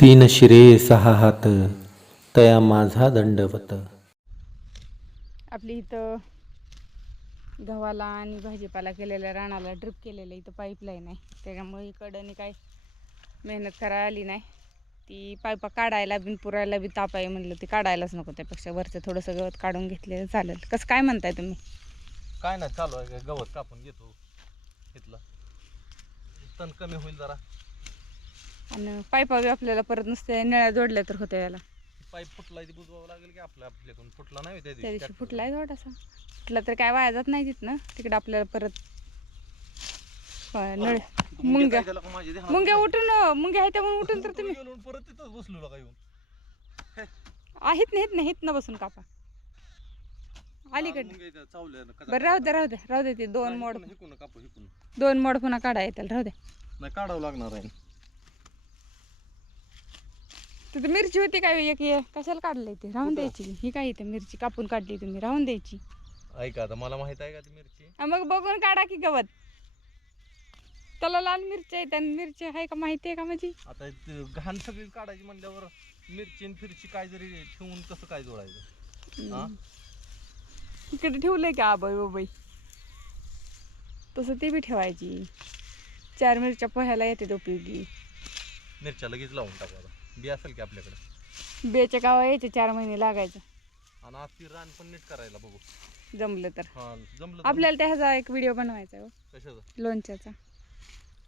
तीन शिरे सहा हात तया माझा दंडवत. आपली इथं गव्हाला आणि भाजीपाला केलेल्या रानाला ड्रिप केलेलं इथं पाईपलाईन आहे. त्याच्यामुळे इकडं काय मेहनत करायला आली नाही. ती पाईपा काढायला बिन पुरायला बी ताप आहे म्हणलं ती काढायलाच नको त्यापेक्षा. वरचं थोडंसं गवत काढून घेतलेलं चालेल. कसं काय म्हणताय तुम्ही? काय नाही चालू आहे. गवत कापून घेतो. इथलं. तण कमी होईल जरा. आणि पाईपा बी आपल्याला परत नुसते नळ्या जोडल्या तर होत्या याला. पाईप फुटला ती बुजवावं लागेल की आपल्या आपल्याकडून फुटला नाही त्या त्या दिवशी फुटलाय थोडासा. फुटला तर काय वाया जात नाही तिथनं. तिकडे आपल्याला परत नळ मुंग्या मुंग्या? उठून मुंग्या आहे त्या म्हणून उठून तर तुम्ही परत तिथंच बसलो का येऊन. आहेत ना आहेत ना बसून कापा. अलीकडे बरं राहू दे राहू दे राहू दे ते दोन मोड दोन मोड पुन्हा काढा येतील राहू दे. नाही काढावं लागणार आहे. तिथे मिरची होती काय एक हे कशाला काढलंय ते? राहून द्यायची. ही काय इथे मिरची? कापून काढली तुम्ही. राहून द्यायची. ऐका आता मला माहीत आहे का ती मिरची? हा, मग बघून काढा की गवत. त्याला लाल मिरची आहे आणि मिरची आहे का माहिती आहे का माझी? आता ते घाण सगळी काढायची म्हणल्यावर मिरची आणि फिरची काय जरी ठेवून कसं काय जोडायचं? हा? इकडे ठेवलंय का आबाई बाबाई. तसं ते बी ठेवायची. चार मिरच्या पोह्याला येते उपयोगी मिरच्या लगेच लावून टाकू आता. बी असेल की आपल्याकडे? बेच्या गावा यायचे चार महिने लागायचं. आणि आज ती रान पण नीट करायला बघू. जमलं तर. हा जमलं तर. आपल्याला त्या ह्याचा एक व्हिडिओ बनवायचा आहे हो, कशाचं? लोणच्याचा.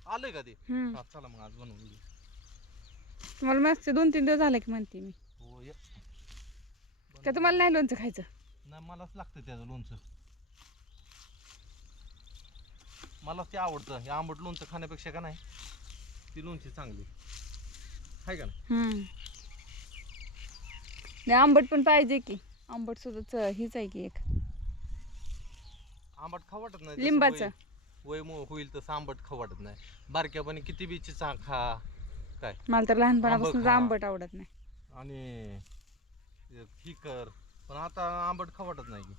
आलंय का ते? हम्म. हा चला मग आज बनवू तुम्हाला मस्त दोन तीन दिवस झाले की म्हणते मी. हो ये. का तुम्हाला नाही लोणचं खायचं? नाही मलाच लागतं त्याचं लोणचं. मला ते आवडतं. हे आंबट लोणचं खाण्यापेक्षा का नाही? ती लोणची चांगली. का नाही? हम्म. नाही आंबट पण पाहिजे की. आंबट सुद्धा च- हीच आहे की एक. आंबट खाऊ वाटत नाही जसं लिंबाचं. वय- वय मो- होईल तसं आंबट खाऊ वाटत नाही. बारक्यापणी किती बी चिचा खा. काय? मला तर लहानपणापासून खा. आंबट आवडत नाही. आणि ते ही कर. पण आता आंबट खाऊ वाटत नाही की.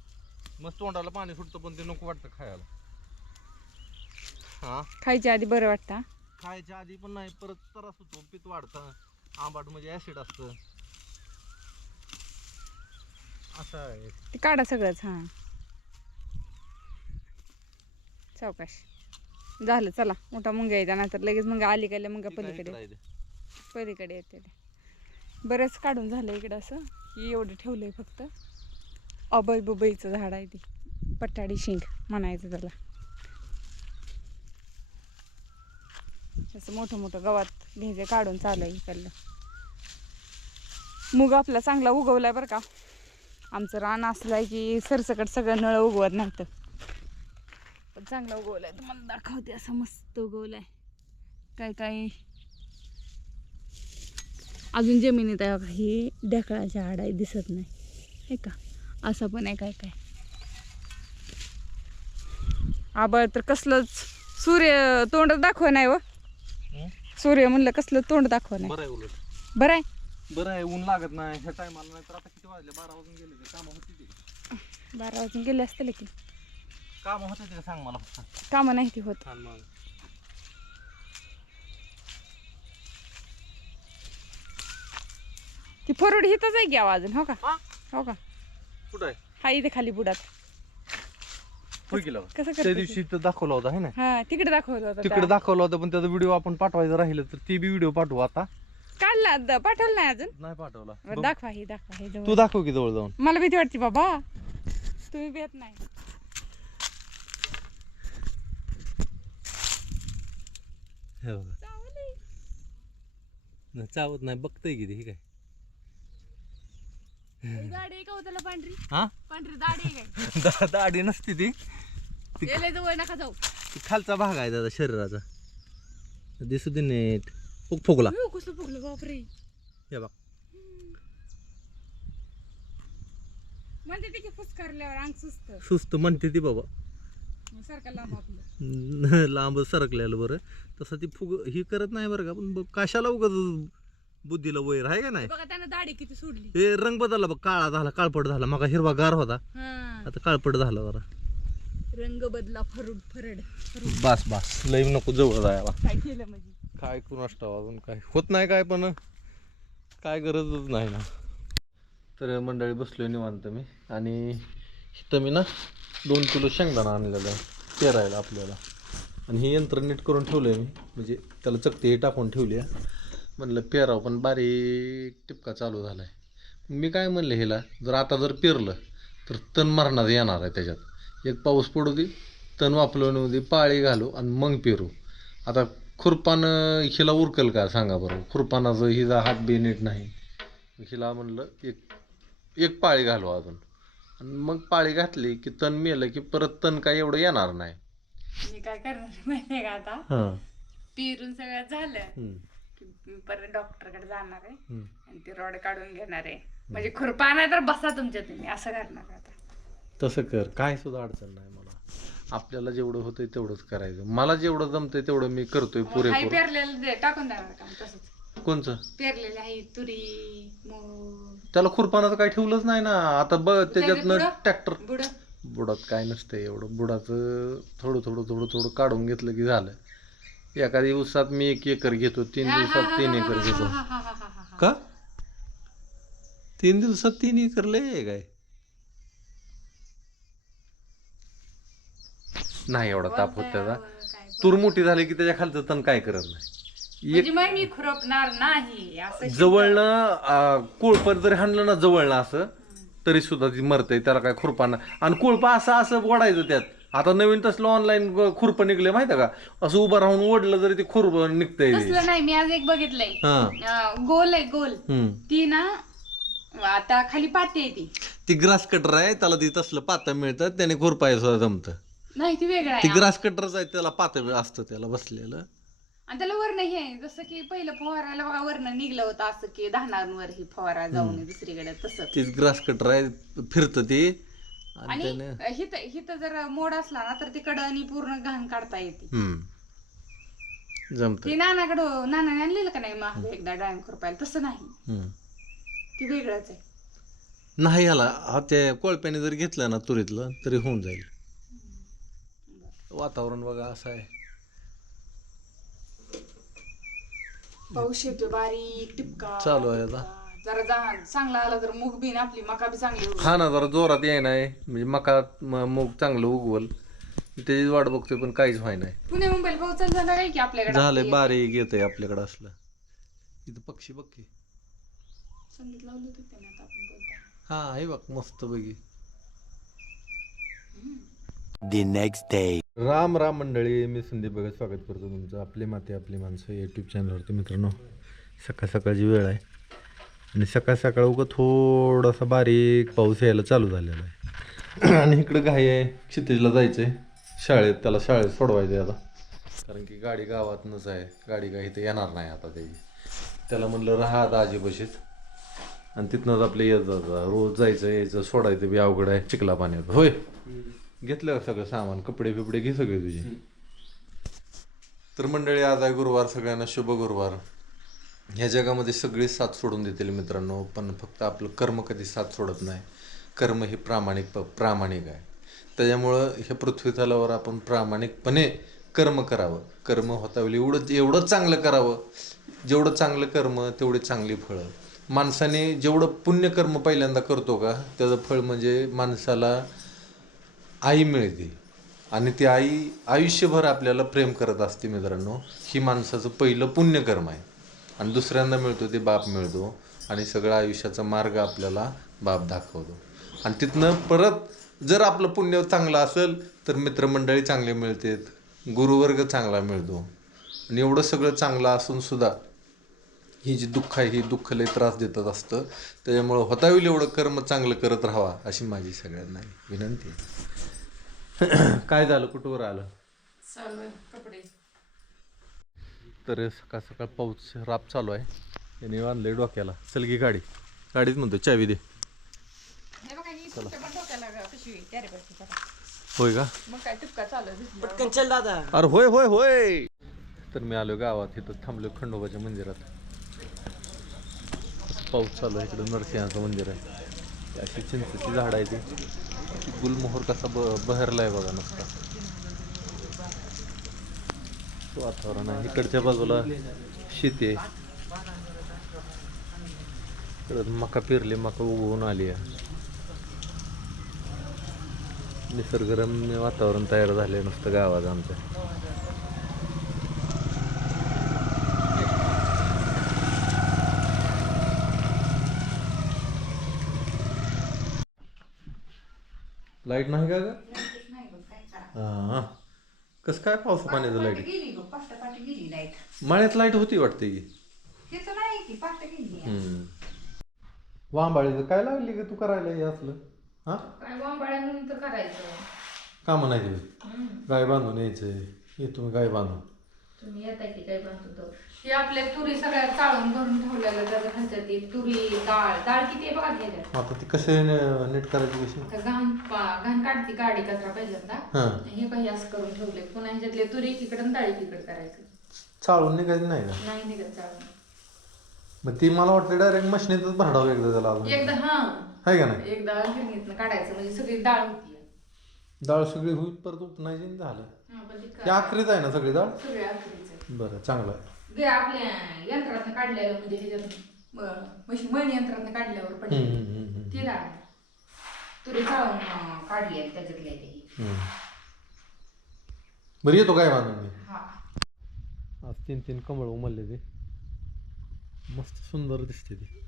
मस्त तोंडाला पाणी सुटतं पण ते नको वाटतं खायला. हा? खायच्या आधी बरं वाटतं हा. खायच्या आधी पण नाही परत त्रास होतो पित्त वाढतं. आंबाट म्हणजे ऍसिड असतं. असं आहे. ते काढा सगळंच हां. सावकाश झालं चला. मोठा मुंग्या येत्या नाहीतर लगेच मग आली काय मग ती काय पलीकडे. पलीकडे येते ते. बरंच काढून झालं इकडं असं. की एवढं ठेवलंय फक्त. अबई बुबईचं झाड आहे ते. पट्टाडी शिंग म्हणायचं त्याला. असं मोठं मोठं गवात घ्यायचं काढून चालू आहे इकडलं. मूग आपला चांगला उगवलाय बरं का. आमचं रान असलंय की सरसकट सगळं नळ उगवत नव्हतं. पण चांगला उगवलाय. तुम्हाला दाखवते असं मस्त उगवलाय. काय काय? अजून जमिनीत आहे बघा ही ढेकळाच्या आड आहे दिसत नाही. हे का? असं पण आहे काय काय? आबळ तर कसलंच. सूर्य तोंड दाखव नाही व. सूर्य म्हणलं कसलं तोंड दाखव नाही. बरं आहे उलट. बरं आहे? बरं आहे ऊन लागत नाही. ह्या टायमाला नाही तर आता किती वाजले? बारा वाजून गेले ते. कामं होती ते. बारा वाजून गेले असतील की. कामं होते ते सांग मला फक्त. कामं नाही ती होत. मग. ती फरोड हिथंच आहे की आवाज हो का? हा? हो का? कुठं आहे? हा इथे खाली बुडात. कसं त्या करते दिवशी तर दाखवला होता है ना? हा तिकडे दाखवलं होतं तिकडे दाखवला होता पण त्याचा व्हिडिओ आपण पाठवायचा राहिलं तर ती बी व्हिडिओ पाठवू आता. काढला द- पाठवलं नाही अजून? नाही पाठवला. बघ, दाखवा ही दाखवा हे जवळ. तू दाखव की जवळ जाऊन. मला भीती वाटते बाबा. तुम्ही भेट नाही. हे बघा. चावत नाही बघतय की ते हे काय? दाढी आहे का हो त्याला पांढरी? हा? पांढरी दाढी आहे. काय दा- दाढी नसती ती. ती गेले जवळ नका जाऊ. ती खालचा भाग आहे त्याचा शरीराचा. दिसू दे नीट. फुग फुगला अयो, कसं फुगलं बापरे. हे बघ. म्हणते ते की फुसकारल्यावर अंग सुस्त. सुस्त म्हणते ती बाबा. मग सारखं लांब आपलं. लांब सरकलेलं बरं. तसं ती फुग ही करत नाही बरं का पण ब- कशाला उगत बुद्धीला वैर आहे का नाही? बघा त्यानं दाढी किती सोडली. हे रंग बदलला बघ काळा झाला काळपट झाला. मग हिरवा गार होता. हा. आता काळपट झाला बरा रंग बदला फरुड फरड. फरुड. बस बस. लई नको जवळ जायला. काय केलं म्हणजे? काय कुणाष्ट अजून काय? होत नाही काय पण. काय गरजच नाही ना. तर मंडळी बसलोय निवांत मी. आणि इथं मी ना दोन किलो शेंगदाणा आणलेला आहे पेरायला आपल्याला. आणि हे यंत्र नीट करून ठेवलं आहे मी. म्हणजे त्याला चकती हे टाकून ठेवली आहे. म्हणलं पेराव पण बारीक टिपका चालू झाला आहे मी काय म्हणलं हिला जर आता जर पेरलं तर तण मारणार येणार आहे त्याच्यात. एक पाऊस पडू दे तण वापरून येऊ दे पाळी घालू आणि मग पेरू. आता खुरपानं हिला उरकल का? सांगा बरं. खुरपानाचं हिचा हात बी नीट नाही. हिला म्हणलं एक एक पाळी घालू अजून. आणि मग पाळी घातली की तण मेलं की परत तण काय एवढं येणार नाही. मी काय करणार माहितीये का आता? हां. पिरून सगळं झालं. की परत डॉक्टरकडे जाणार आहे. हम्म. आणि ते रॉड काढून घेणार आहे. म्हणजे खुरपा नाही तर बसा तुमच्या तुम्ही असं करणार आहे आता. तसं कर. काय सुद्धा अडचण नाही मला. आपल्याला जेवढं होतंय तेवढंच करायचं. मला जेवढं जमतंय तेवढं मी करतोय हाय पुरेपूर. पेरलेलं दे टाकून देणार का मग तसंच. कोणचं? पेरलेले आहे तुरी मूग. त्याला खुरपानाचं काय ठेवलंच नाही ना. आता बघ त्याच्यातनं? ट्रॅक्टर. बुड. बुडात काय नसतं एवढं. बुडाचं थोडं थोडं थोडं थोडं काढून घेतलं की झालं. एका दिवसात मी एक एकर घेतो तीन दिवसात तीन एकर घेतो. का? तीन दिवसात तीन एकर लय आहे काय? नाही एवढा ताप होत त्याचा. तूर मोठी झाली की त्याच्या खालचं तण काय करत नाही? एक म्हणजे मग मी खुरपणार नाही असं जवळनं कोळपर जरी हाणलं ना जवळनं असं तरी सुद्धा ती मरते त्याला काय खुरपाना आणि कोळपा असं असं ओढायचं त्यात. आता नवीन तसलं ऑनलाईन खुरपं निघले माहिती का? असं उभं राहून ओढलं जरी ते खुरप निघतंय. तसलं नाही मी आज एक बघितलंय. हा. अं, गोल आहे गोल. हम्म. ती ना आता खाली पाती आहे ती. ती ग्रास कटर आहे त्याला ती तसलं पातं मिळतं त्याने खुरपाय सुद्धा जमतं. नाही ती वेगळं ती आहे ग्रास कटरच आहे त्याला पातं असतं त्याला बसलेलं. आणि त्याला वर्ण हे आहे, जसं की पहिलं फवारायला बघा वर्ण निघलं होतं असं की दहाणांवर ही फवारा जाऊन दुसरीकडे तसं. तीच ग्रास कटर आहे फिरतं ते. आणि आणि हिथं हिथं जर मोड असला ना तर ती कडनी पूर्ण घाण काढता येते. जमतं. ती नानाकडं नानाने आणलेलं का नाही मग एकदा डाळिंब खुरपायला? तसं नाही. ती वेगळंच आहे. नाही याला. हा ते कोळप्याने जर घेतलं ना तुरीतलं तरी होऊन जाईल. वातावरण बघा असं आहे. पाऊस येतोय बारीक टिपका चालू आहे आता. जरा जा चांगला आला तर मूग बीन आपली मका बी चांगली होईल. हा ना जरा जोरात याय नाही. म्हणजे मका म- मूग चांगलं उगवल. त्याची वाट बघतोय पण काहीच व्हाय नाही. पुणे मुंबईला पाऊस चालू झाला काय की आपल्याकडे? झालंय बारीक येतंय आपल्याकडं असलं. इथं पक्षी बघ संगीत लावलं होतं त्याने आता आपण बोलता हा हे बघ मस्त बघी The next day. Ram Ram मंडळी मी संदीप भगत स्वागत करतो तुमचं. आपली माते आपली माणसं यूट्यूब चॅनलवरती मित्रांनो. सकाळ सकाळची वेळ आहे. आणि सकाळ सकाळ उगं थोडासा बारीक पाऊस यायला चालू झालेला आहे. आणि इकडं घाई आहे. क्षितिजला जायचं आहे शाळेत त्याला शाळेत सोडवायचं आहे आता. कारण की गाडी गावातनंच आहे. गाडी काही इथे येणार नाही आता त्याची त्याला म्हणलं राहा आता आजीपाशीच आणि तिथनंच आपलं येत जातं. रोज जायचं यायचं सोडायचं बी अवघड आहे. चिखला पाण्यात. होय. घेतलं का सगळं सामान? कपडे बिपडे घे सगळे तुझे. तर मंडळी आज आहे गुरुवार. सगळ्यांना शुभ गुरुवार. ह्या जगामध्ये सगळी साथ सोडून देतील मित्रांनो पण फक्त आपलं कर्म कधी साथ सोडत नाही. कर्म हे प्रामाणिक प- प्रामाणिक आहे. त्याच्यामुळं ह्या पृथ्वी तलावर आपण प्रामाणिकपणे कर्म करावं. कर्म होतावेळी एवढं एवढं चांगलं करावं. जेवढं चांगलं कर्म तेवढी चांगली फळं. माणसाने जेवढं पुण्यकर्म पहिल्यांदा करतो का त्याचं फळ म्हणजे माणसाला आई मिळते. आणि ती आई आयुष्यभर आपल्याला प्रेम करत असते मित्रांनो. ही माणसाचं पहिलं पुण्यकर्म आहे. आणि दुसऱ्यांदा मिळतो ते बाप मिळतो आणि सगळा आयुष्याचा मार्ग आपल्याला बाप दाखवतो. आणि तिथनं परत जर आपलं पुण्य चांगलं असेल तर मित्रमंडळी चांगले मिळतात गुरुवर्ग चांगला मिळतो. आणि एवढं सगळं चांगलं असून सुद्धा ही जी दुःख आहे ही दुःख लय त्रास देतात असतं. त्याच्यामुळं होता होईल एवढं कर्म चांगलं करत राहावा अशी माझी सगळ्यांना विनंती काय झालं? कुठवर आलं? कपडे. तर सकाळ सकाळ पाऊस राप चालू आहे. याने बांधले डोक्याला. चलगी गाडी. गाडीच म्हणतो चावी दे. हे ही जरा. होय का? मग काय टिपका चालू दिसल्यावर. अरे होय होय होय. तर मी आलो गावात इथं थांबलो खंडोबाच्या मंदिरात. पाऊस चालू आहे इकडं नरसिंहाचं मंदिर आहे. अशी चिंचेची झाड आहे ती. ती गुलमोहर कसा ब बहरला आहे बघा नुसता. वातावरण आहे. इकडच्या बाजूला शेती आहे. इकडं मका पेरली मका उगवून आली आहे. निसर्गरम्य वातावरण तयार झाले नुसतं गावात आमच्या लाइट नाही का हा. कसं काय पाऊस पाण्याचं लाइट गेली गं पाच पाठी गेली लाइट मळ्यात लाइट होती वाटते की? नाही की पाठ गेली हम्म. वांबाळीचं काय लागली ग तू करायला हे असलं? हा? काय वांबाळ्यानंतर करायचं. का म्हणायचे गाय बांधून यायचंय. ये तुम्ही गाय बांधून. तुम्ही येता की काय बनतो हे आपल्या तुरी सगळ्या चाळून भरून ठेवलेलं जर खायचं ते तुरी डाळ डाळ किती आहे बघा गेल्या आता ती कसे नीट करायची कशी? घाण पा- घाण काढते गाडी कचरा पहिल्यांदा. हा. हे काही असं करून ठेवले पुन्हा ह्याच्यातले तुरी एकीकडे आणि डाळ एकीकडे करायचं. चाळून निघायची नाही का? नाही निघत चाळून. मग ती मला वाटतं डायरेक्ट मशिनीतच भरडावं एकदा त्याला अजून. एकदा हा. आहे का नाही? एकदा गिरणीतनं काढायचं म्हणजे सगळी डाळ होती. डाळ सगळी होईल परत उपनायची आणि झालं. आखरीच आहे ना सगळी डाळ सगळी आखरीचं. बरं चांगलं आहे. ते आपल्या यंत्रातनं काढलेलं म्हणजे ह्याच्यात म्हशी मळणी यंत्रातनं काढल्यावर हम्म, पडली हम्म, हम्म, हम्म. ती डाळ तुरी चाळून अं, काढली आहे त्याच्यातल्या ते. हम्म. बरं येतो काय बांधून मी? हा. आज तीन तीन कमळ उमलले ते. मस्त सुंदर दिसते ते.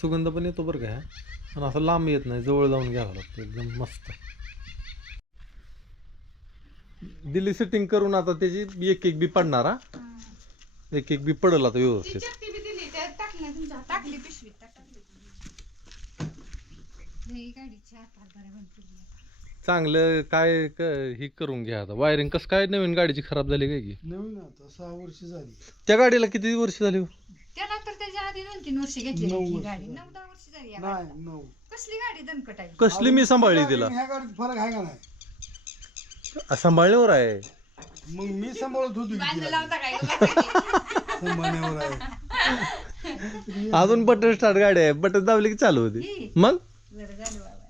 सुगंध पण येतो बरं का पण असं लांब येत नाही जवळ जाऊन घ्यावं लागतं एकदम मस्त. दिल्ली सेटिंग करून आता त्याची एक एक बी पडणार हा? एक एक बी पडल आता व्यवस्थित. चक्की बी दिली त्यात टाकली नाही तुमच्या हातात. टाकली पिशवीत टाक, टाकली लई गाडीची हातात बरोबर केली चांगलं काय क- हे करून घ्या आता. वायरिंग कसं काय नवीन गाडीची खराब झाली काय की? नवीन आता सहा वर्ष झाली. त्या गाडीला किती वर्ष झाली हो? त्याला तर त्याच्या आधी दोन तीन वर्ष घेतली नऊ ही वर्ष गाडी. झाली. नऊ दहा वर्ष झाली या नाही गाडीला. नऊ. कसली गाडी दणकट आहे? कसली मी सांभाळली तिला. ह्या गाडीत फरक आहे का नाही? सांभाळण्यावर आहे. मग मी सांभाळत होतो तिला. काय? सांभाळण्यावर आहे. अजून बटन स्टार्ट गाडी आहे. बटन दाबली की चालू होती? ही. मग? बरं झालं बाबा.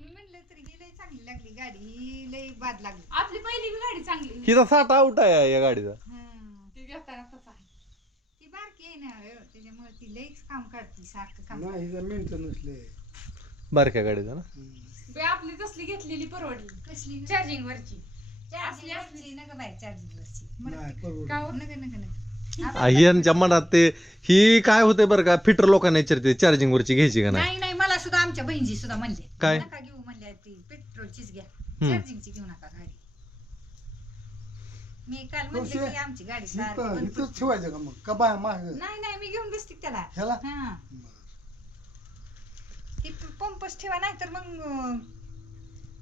मी म्हणलं तरी ही लई चांगली लागली गाडी. ही लई बाद लागली. आपली पहिली बी गाडी चांगली. हिचा साठ आउट आहे या गाडीचा. हं. ती घेताना तसा आहे. ती बारकी आहे ना रे, त्याच्यामुळे ती लईच काम काढते सारखं काम नाही हिचा मेंटेनन्स लय बारक्या गाडीचा ना? बे आपली तसली घेतलेली परवडली. कसली चार्जिंग वरची. चार्जिंग वरची? नका बाय चार्जिंग वरची. नाही परवडत का हो? नका नका नका. आ, ही यांच्या मनात ते ही काय होते बरं का फिटर लोकांना विचारते चार्जिंग वरची घ्यायची का नाही? नाही नाही मला सुद्धा आमच्या बहिणीची सुद्धा म्हणले. काय? नका घेऊ म्हणले ती पेट्रोलचीच घ्या. हम्म. चार्जिंगची घेऊ नका गाडी. मी काल म्हणले? की आमची गाडी सारखी इथं बंद इथंच पडते. ठेवायचं का मग? का बाय माग? नाही नाही मी घेऊन बसते त्याला. ह्याला? हा. ती पंपच ठेवा नाही तर मग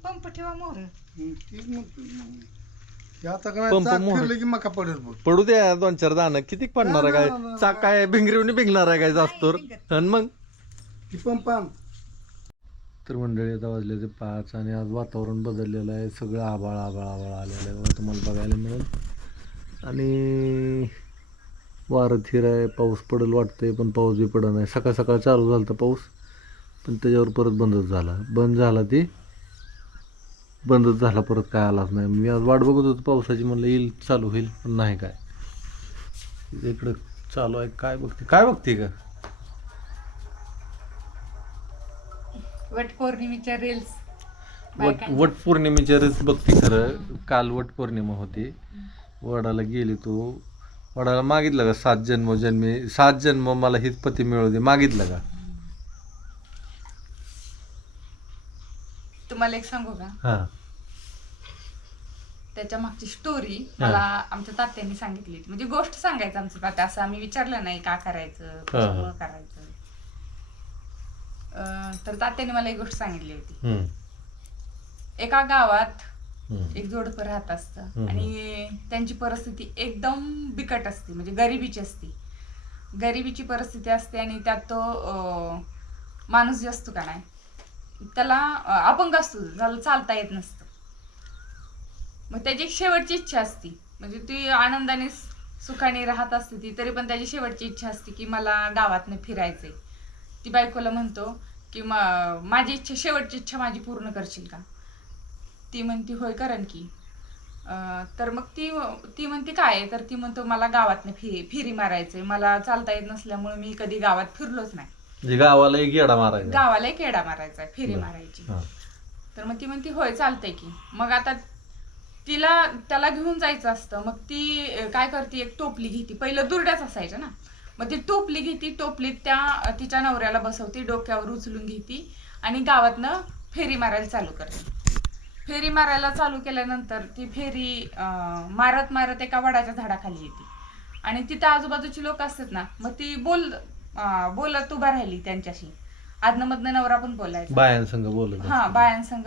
पंप ठेवा मोर तीच म्हणतो मग मी. आता काय पंप चाक मोहर. फिरलं की मका पडेल बघ. पडू द्या दोन चार दाणं. किती पडणार आहे काय? चाक काय भिंगरीवनी भिंगणार आहे काय. आणि मग? ती पंप आण. तर मंडळी आता वाजले ते पाच आणि आज वातावरण बदललेलं आहे. सगळं आबाळ आबाळ आबाळ आलेलं आहे. बघा तुम्हाला बघायला मिळेल. आणि वारं थिर आहे. पाऊस पडेल वाटतंय पण पाऊस बी पडत नाही. सकाळ सकाळ चालू झाला पाऊस. पण त्याच्यावर परत बंदच झाला. बंद झाला ती. बंदच झाला परत काय आलाच नाही. मी आज वाट बघत होतो पावसाची म्हणलं येईल चालू होईल पण नाही काय. इकडं चालू आहे काय बघते काय बघते का वट पौर्णिमेच्या रील्स वट वट पौर्णिमेच्या रस बघते खरं. काल वट पौर्णिमा होती. वडाला गेली तू. वडाला मागितलं का? सात जन्म जन्मी सात जन्म मला हीच पती मिळू दे. मागितलं का? तुम्हाला एक सांगू का? हा. त्याच्या मागची स्टोरी. मला आमच्या तात्यांनी सांगितली. होती. म्हणजे गोष्ट सांगायचं आमचं तात्या. असं आम्ही विचारलं नाही का करायचं. कशामुळं करायचं. अं, तर तात्याने मला एक गोष्ट सांगितली होती. हम्म, एका गावात एक जोडपं राहत असतं. आणि त्यांची परिस्थिती एकदम बिकट असते. म्हणजे गरिबीची असते. गरिबीची परिस्थिती असते आणि त्यात तो अं, माणूस जे असतो का नाही? त्याला अपंग असतो त्याला चालता येत नसतं. मग त्याची एक शेवटची इच्छा असती. म्हणजे ती आनंदाने सुखाने राहत असते ती तरी पण त्याची शेवटची इच्छा असते की मला गावातनं फिरायचंय. ती बायकोला म्हणतो की म- माझी इच्छा शेवटची इच्छा माझी पूर्ण करशील का? ती म्हणती होय करण की. तर मग ती ती म्हणते काय? आहे? तर ती म्हणतो मला गावातनं फिरी फिरी मारायचंय. मला चालता येत नसल्यामुळे मी कधी गावात फिरलोच नाही. म्हणजे गावाला एक येडा मारायचा. गावाला एक येडा मारायचा आहे, फिरी बरं. मारायची. हा. तर मग ती म्हणते होय चालतंय की. मग आता तिला त्याला घेऊन जायचं असतं. मग ती अं, काय करते एक टोपली घेते. पहिलं दुरड्याच असायच्या ना. मग ती टोपली घेते टोपलीत त्या अं, तिच्या नवऱ्याला बसवते डोक्यावर उचलून घेते आणि गावातनं फेरी मारायला चालू करते. फेरी मारायला चालू केल्यानंतर ती फेरी अं, मारत मारत एका वडाच्या झाडाखाली येते. आणि तिथं आजूबाजूची लोक असतात ना मग ती बोल अं, बोलत उभा राहिली त्यांच्याशी. आदनं मधनं नवरा पण बोलायचा. बायांसंग बोलत हा असतो. बायांसंग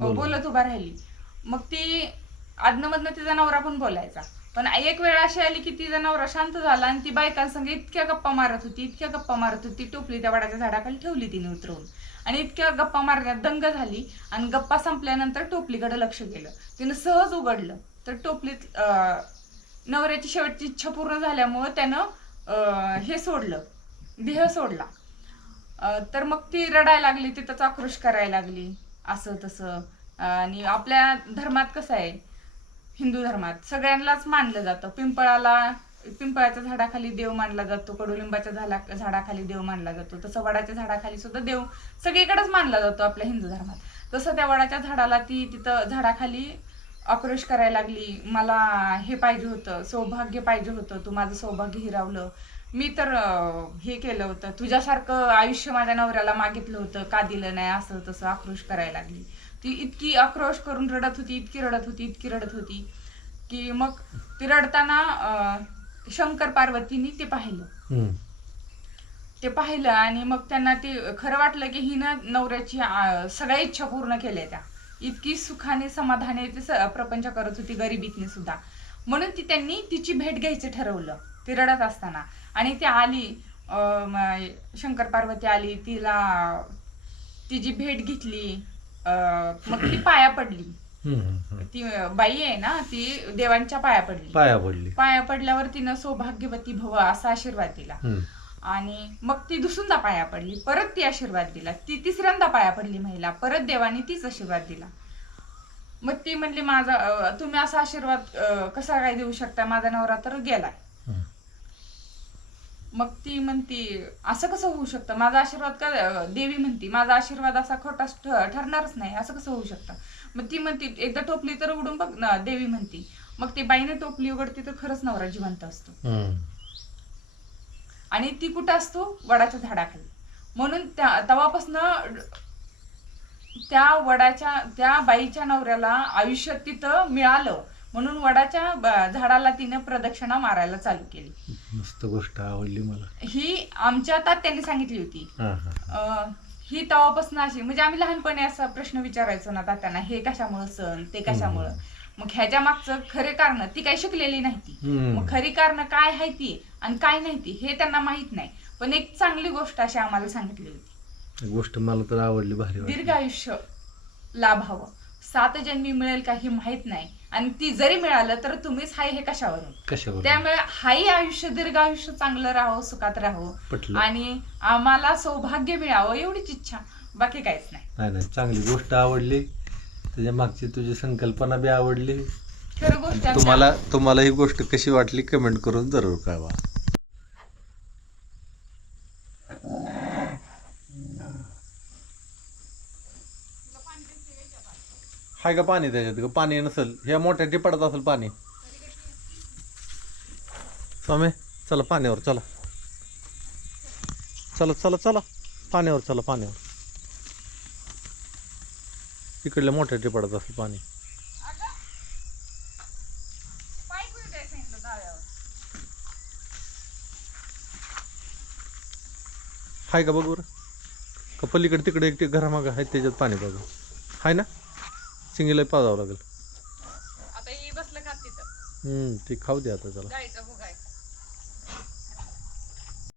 बोलत. बोलत उभा राहिली. मग ती आदनं मधनं तिचा नवरा पण बोलायचा. पण एक वेळ अशी आली की तिचा नवरा शांत झाला आणि ती बायकांसंग इतक्या गप्पा मारत होती इतक्या गप्पा मारत होती टोपली त्या वडाच्या झाडाखाली ठेवली तिने उतरवून. आणि इतक्या गप्पा मारण्यात दंग झाली आणि गप्पा संपल्यानंतर टोपलीकडे लक्ष गेलं. तिनं सहज उघडलं. तर टोपलीत अं, नवऱ्याची शेवटची इच्छा पूर्ण झाल्यामुळं त्यानं अं, हे सोडलं. देह सोडला. तर मग ती रडायला लागली तिथंच आक्रोश करायला लागली असं तसं. आणि आपल्या धर्मात कसं आहे हिंदू धर्मात सगळ्यांनाच मानलं जातं. पिंपळाला पिंपळाच्या झाडाखाली देव मानला जातो कडुलिंबाच्या झाडा झाडाखाली देव मानला जातो. तसं वडाच्या झाडाखाली सुद्धा देव सगळीकडेच मानला जातो आपल्या हिंदू धर्मात. तसं त्या वडाच्या झाडाला ती तिथं झाडाखाली आक्रोश करायला लागली मला हे पाहिजे होतं सौभाग्य पाहिजे होतं तू माझं सौभाग्य हिरावलं. मी तर हे केलं होतं. तुझ्यासारखं आयुष्य माझ्या नवऱ्याला मागितलं होतं का दिलं नाही असं तसं आक्रोश करायला लागली. ती इतकी आक्रोश करून रडत होती इतकी रडत होती इतकी रडत होती की मग ती रडताना शंकर पार्वतीने ते पाहिलं. ते पाहिलं आणि मग त्यांना ते खरं वाटलं की हिनं नवऱ्याची सगळ्या इच्छा पूर्ण केल्या त्या. इतकी सुखाने समाधाने प्रपंच करत होती गरिबीतने सुद्धा. म्हणून ती त्यांनी तिची भेट घ्यायचं ठरवलं ती रडत असताना. आणि ती आली शंकर पार्वती आली तिला तिची भेट घेतली मग ती पाया पडली. ती बाई आहे ना ती देवांच्या पाया पडली. पाया पडली. पाया पडल्यावर तिनं सौभाग्यवती भव असा आशीर्वाद दिला. आणि मग ती दुसऱ्यांदा पाया पडली. परत ती आशीर्वाद दिला. ती तिसऱ्यांदा पाया पडली महिला. परत देवाने तीच आशीर्वाद दिला. मग ती म्हणली माझा तुम्ही असा आशीर्वाद कसा काय देऊ शकता? माझा नवरा तर गेलाय. मग ती म्हणती असं कसं होऊ शकतं? माझा आशीर्वाद का देवी म्हणती? माझा आशीर्वाद असा खोटा ठरणारच नाही. असं कसं होऊ शकतं? मग ती म्हणती एकदा टोपली तर उडून बघ ना देवी म्हणती. मग ती बाईने टोपली उघडती तर खरंच नवरा जिवंत असतो. आणि ती कुठं असतो? वडाच्या झाडाखाली. म्हणून त्या तेव्हापासनं त्या वडाच्या त्या बाईच्या नवऱ्याला आयुष्य तिथं मिळालं. म्हणून वडाच्या झाडाला तिने प्रदक्षिणा मारायला चालू केली. मस्त गोष्ट आवडली मला. ही आमच्या तात्यांनी सांगितली होती. हा हा. ही तेव्हापासून अशी म्हणजे आम्ही लहानपणी असा प्रश्न विचारायचो ना तात्यांना हे कशामुळं सण ते कशामुळं? मग ह्याच्या मागचं खरे कारण ती काही शिकलेली नाही ती हम्म. मग खरी कारण काय आहे ती आणि काय नाही ती हे त्यांना माहीत नाही. पण एक चांगली गोष्ट अशी आम्हाला सांगितली होती. गोष्ट मला तर आवडली भारी दीर्घ वाटली. आयुष्य लाभावं. सात जन्मी मिळेल का हे माहीत नाही. आणि ती जरी मिळालं तर तुम्हीच हाय हे कशावरून? कशावर त्यामुळे हाही आयुष्य दीर्घ आयुष्य चांगलं राहावं सुखात राहावं. पटलं. आणि आम्हाला सौभाग्य मिळावं एवढीच इच्छा. बाकी काहीच नाही. नाही नाही चांगली गोष्ट आवडली. त्याच्या मागची तुझी संकल्पना बी आवडली. खरं गोष्ट आमच्या- तुम्हाला तुम्हाला ही गोष्ट कशी वाटली कमेंट करून जरूर कळवा. हाय का पाणी त्याच्यात? का पाणी नसेल. ह्या मोठ्या टिपाडात असेल पाणी. स्वामी चला पाण्यावर चला. चला चला चला. पाण्यावर चला पाण्यावर. इकडल्या मोठ्या टिपाडात असेल पाणी? हाय का बघ बरं? का पलीकडे तिकडे एक घरामागं आहे त्याच्यात पाणी बघा. हाय ना? सिंगीला पाजावं लागेल. आता ही बसलं खात तिथं. हम्म, ते खाऊ दे आता त्याला.